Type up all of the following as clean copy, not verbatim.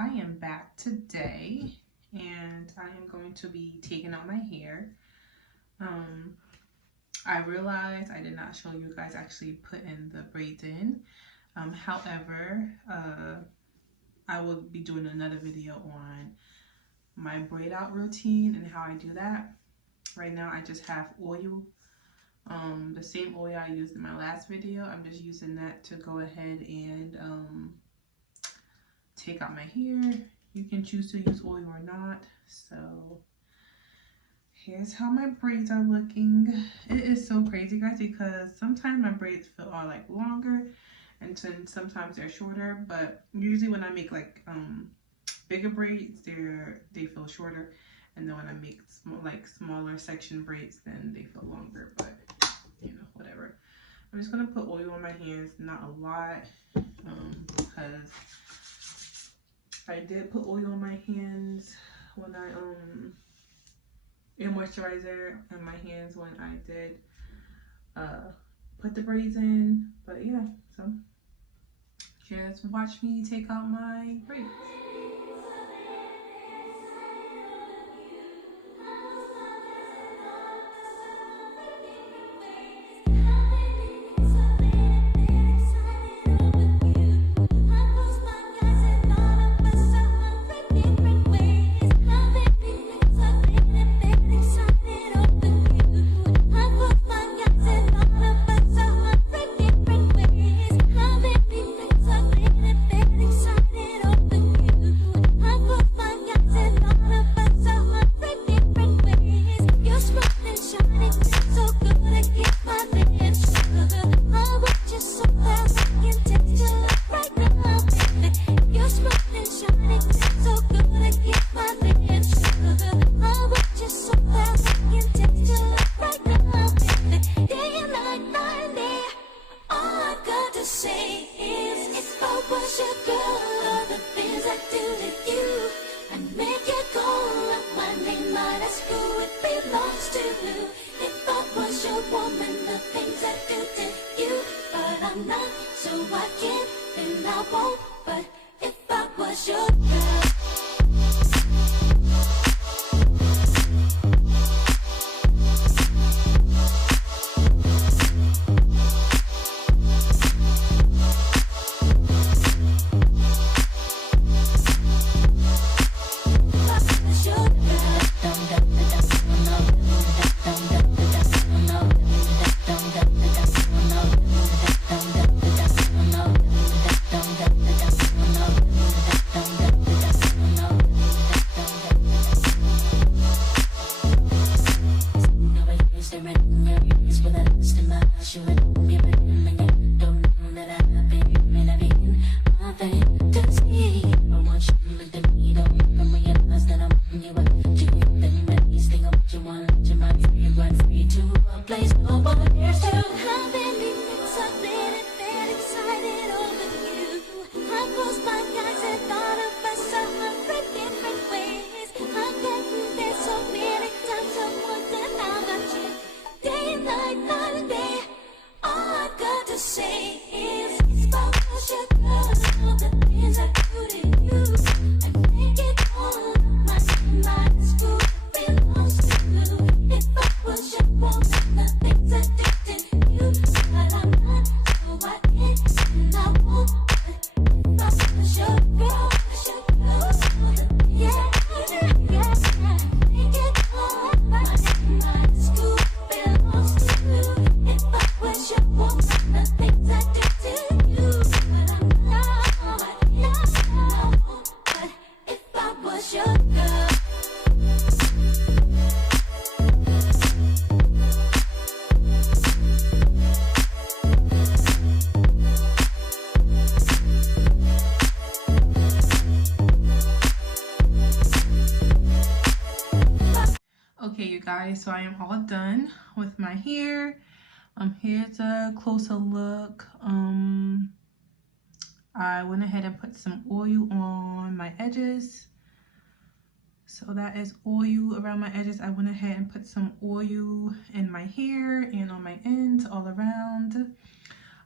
I am back today and I am going to be taking out my hair. I realized I did not show you guys actually putting the braids in. However, I will be doing another video on my braid out routine and how I do that. Right now I just have oil, the same oil I used in my last video. I'm just using that to go ahead and take out my hair. You can choose to use oil or not. So here's how my braids are looking. It is so crazy, guys, because sometimes my braids are like longer and sometimes they're shorter, but usually when I make like bigger braids, they feel shorter, and then when I make smaller section braids, then they feel longer. But you know, whatever. I'm just gonna put oil on my hands, not a lot, because I did put oil on my hands when I and moisturizer in my hands when I did put the braids in. But yeah, so just watch me take out my braids. Okay, you guys, so I am all done with my hair. Here's a closer look. I went ahead and put some oil on my edges. So that is oil around my edges. I went ahead and put some oil in my hair and on my ends all around.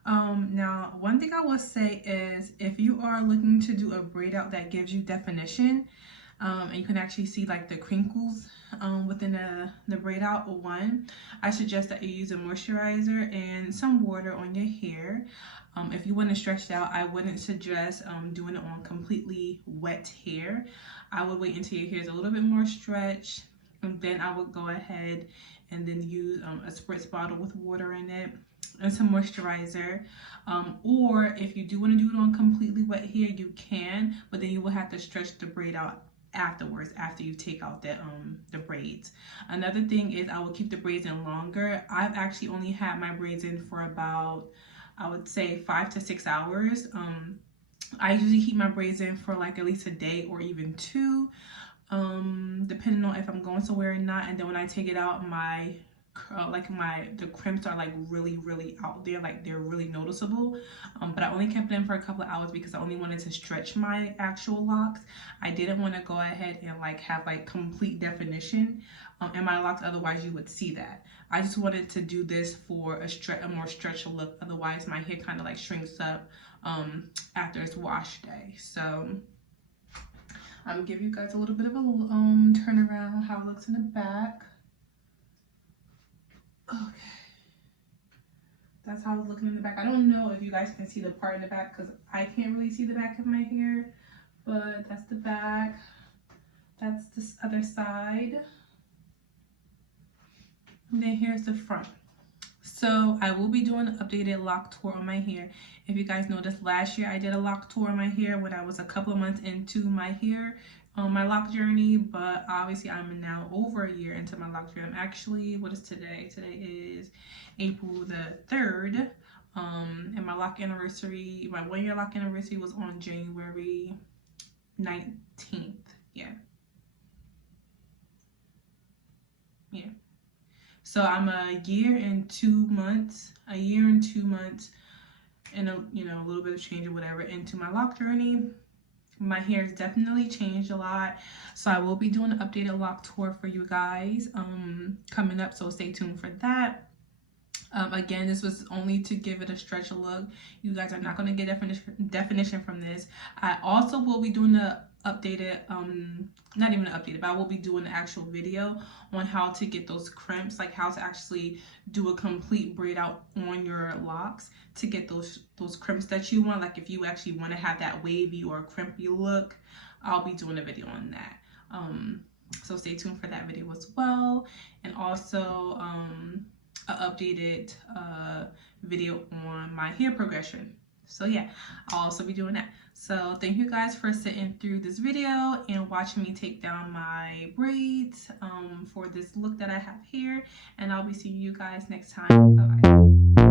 Now, one thing I will say is if you are looking to do a braid out that gives you definition, and you can actually see like the crinkles within the braid out, I suggest that you use a moisturizer and some water on your hair. If you want to stretch it out, I wouldn't suggest doing it on completely wet hair. I would wait until your hair is a little bit more stretched, and then I would go ahead and then use a spritz bottle with water in it and some moisturizer. Or if you do want to do it on completely wet hair, you can, but then you will have to stretch the braid out afterwards, after you take out the braids. Another thing is I will keep the braids in longer. I've actually only had my braids in for about, I would say, 5 to 6 hours. I usually keep my braids in for like at least a day or even 2, depending on if I'm going somewhere or not. And then when I take it out, the crimps are like really out there, like they're really noticeable. But I only kept it in for a couple of hours because I only wanted to stretch my actual locks. I didn't want to go ahead and like have like complete definition in my locks, otherwise you would see that. I just wanted to do this for a more stretched look, otherwise my hair kind of like shrinks up after it's wash day. So I'm gonna give you guys a little bit of a turn around how it looks in the back. Okay, that's how it's looking in the back. I don't know if you guys can see the part in the back because I can't really see the back of my hair, but that's the back. That's this other side. And then here's the front. So I will be doing an updated lock tour on my hair. If you guys noticed, last year I did a lock tour on my hair when I was a couple of months into my hair, my lock journey, but obviously I'm now over a year into my lock journey. I'm actually, what is today? Today is April the 3rd, and my lock anniversary, my 1-year lock anniversary was on January 19th. Yeah. So I'm a year and 2 months, and a little bit of change or whatever into my lock journey. My hair's definitely changed a lot, so I will be doing an updated lock tour for you guys coming up, so stay tuned for that. Again, this was only to give it a stretch look. You guys are not going to get definition from this. I also will be doing the updated, not even updated, but I will be doing an actual video on how to get those crimps, like how to actually do a complete braid out on your locks to get those crimps that you want. Like if you actually want to have that wavy or crimpy look, I'll be doing a video on that. So stay tuned for that video as well. And also an updated video on my hair progression. So yeah, I'll also be doing that. So thank you guys for sitting through this video and watching me take down my braids for this look that I have here, and I'll be seeing you guys next time. Bye bye.